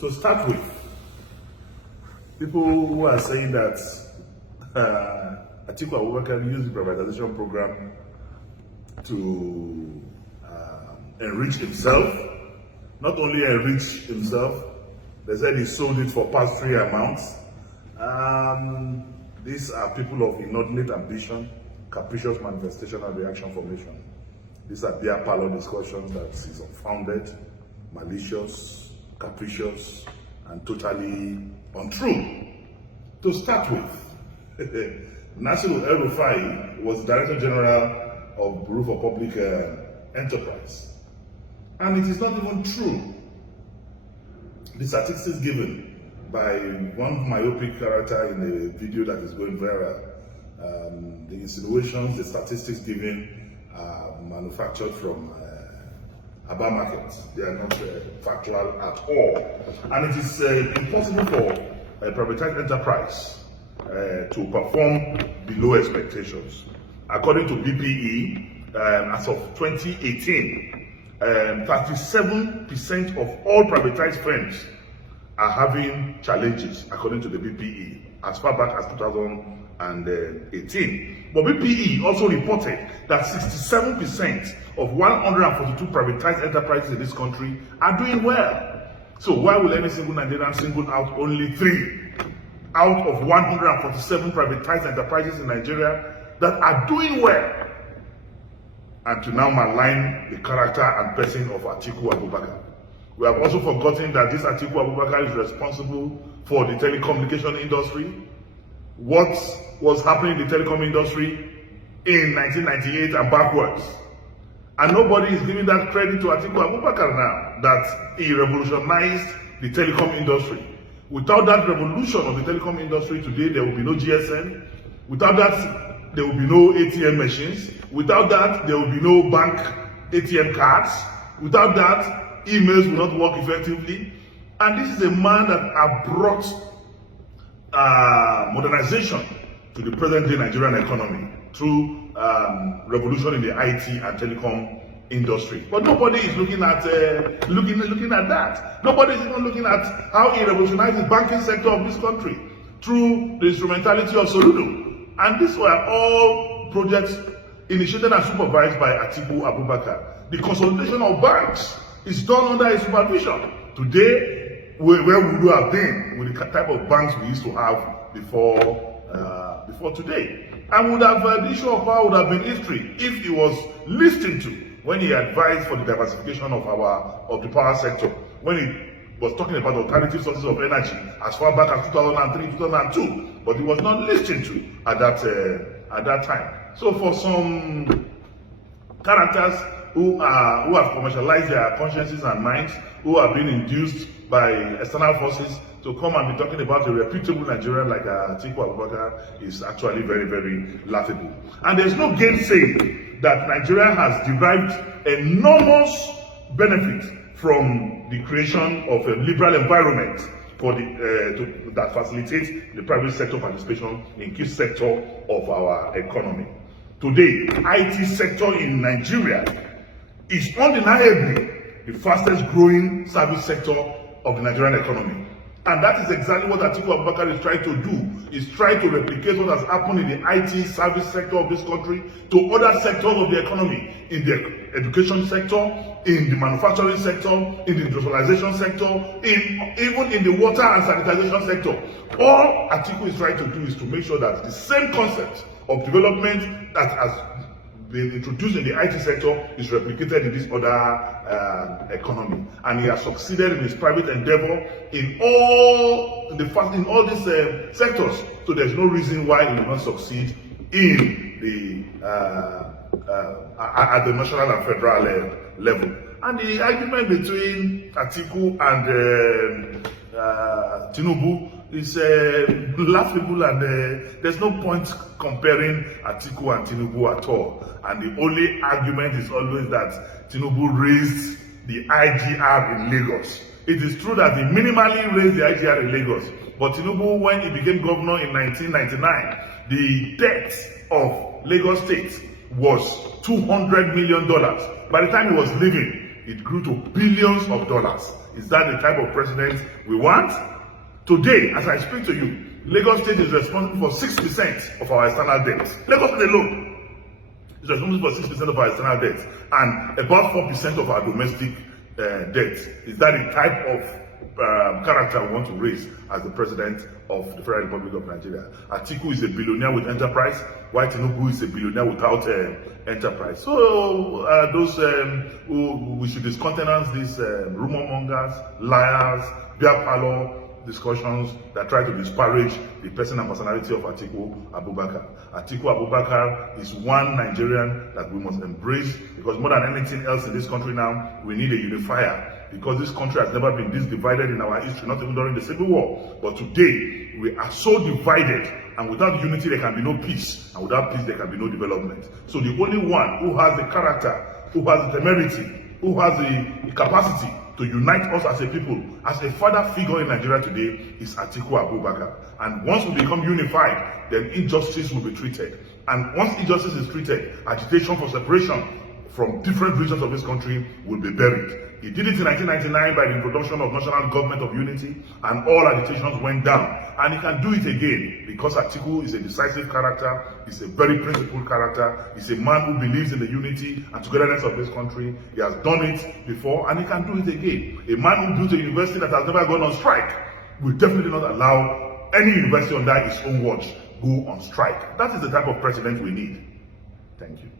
To start with, people who are saying that Atiku Abubakar used the privatization program to enrich himself, not only enrich himself, they said he sold it for past 3 amounts. These are people of inordinate ambition, capricious manifestation and reaction formation. These are beer parlor discussions that is unfounded, malicious, capricious, and totally untrue. To start with, Nasiru El-Rufai was Director General of Bureau for Public Enterprise. And it is not even true. The statistics given by one myopic character in a video that is going viral, the insinuations, the statistics given are manufactured from Aba markets. They are not factual at all. And it is impossible for a privatized enterprise to perform below expectations. According to BPE, as of 2018, 37% of all privatized firms are having challenges, according to the BPE, as far back as 2018. But BPE also reported that 67% of 142 privatized enterprises in this country are doing well. So why will any single Nigerian single out only 3 out of 147 privatized enterprises in Nigeria that are doing well, and to now malign the character and person of Atiku Abubakar? We have also forgotten that this Atiku Abubakar is responsible for the telecommunication industry. What was happening in the telecom industry in 1998 and backwards? And nobody is giving that credit to Atiku Abubakar now, that he revolutionized the telecom industry. Without that revolution of the telecom industry today, there will be no GSM. Without that, there will be no ATM machines. Without that, there will be no bank ATM cards. Without that, emails will not work effectively. And this is a man that has brought modernization to the present-day Nigerian economy through revolution in the IT and telecom industry. But nobody is looking at looking at that. Nobody is even looking at how he revolutionized the banking sector of this country through the instrumentality of Soludo. And these were all projects initiated and supervised by Atiku Abubakar. The consolidation of banks is done under his supervision. Today, where would we have been with the type of banks we used to have before today? And would have the issue of power would have been history if he was listened to when he advised for the diversification of the power sector, when he was talking about alternative sources of energy as far back as 2003, 2002, but he was not listened to at that time. So for some characters who have commercialized their consciences and minds, who have been induced by external forces to come and be talking about a reputable Nigerian like Atiku Abubakar is actually very, very laughable. And there's no gainsaying that Nigeria has derived enormous benefit from the creation of a liberal environment for that facilitates the private sector participation in key sector of our economy. Today, IT sector in Nigeria is undeniably the fastest growing service sector of the Nigerian economy. And that is exactly what Atiku Abubakar is trying to do, is try to replicate what has happened in the IT service sector of this country to other sectors of the economy, in the education sector, in the manufacturing sector, in the industrialization sector, even in the water and sanitization sector. All Atiku is trying to do is to make sure that the same concept of development that has been introduced in the IT sector is replicated in this other economy, and he has succeeded in his private endeavor in all these sectors. So there's no reason why he will not succeed in at the national and federal level. And the argument between Atiku and Tinubu is laughable, and there's no point comparing Atiku and Tinubu at all. And the only argument is always that Tinubu raised the IGR in Lagos. It is true that he minimally raised the IGR in Lagos, but Tinubu, when he became governor in 1999, the debt of Lagos State was $200 million. By the time he was leaving, it grew to billions of dollars. Is that the type of president we want? Today, as I speak to you, Lagos State is responsible for 6% of our external debt. Lagos State alone is responsible for 6% of our external debt and about 4% of our domestic debt. Is that the type of character we want to raise as the president of the Federal Republic of Nigeria? Atiku is a billionaire with enterprise, while Tinubu is a billionaire without enterprise. So we should discountenance these rumor mongers, liars, beer parlor discussions that try to disparage the person and personality of Atiku Abubakar. Atiku Abubakar is one Nigerian that we must embrace, because more than anything else in this country now, we need a unifier. Because this country has never been this divided in our history, not even during the Civil War. But today, we are so divided, and without unity there can be no peace, and without peace there can be no development. So the only one who has the character, who has the temerity, who has the capacity to unite us as a people, as a father figure in Nigeria today, is Atiku Abubakar. And once we become unified, then injustice will be treated. And once injustice is treated, agitation for separation from different regions of this country will be buried. He did it in 1999 by the introduction of National Government of Unity, and all agitations went down. And he can do it again, because Atiku is a decisive character, he's a very principled character, he's a man who believes in the unity and togetherness of this country. He has done it before, and he can do it again. A man who built a university that has never gone on strike will definitely not allow any university under his own watch go on strike. That is the type of president we need. Thank you.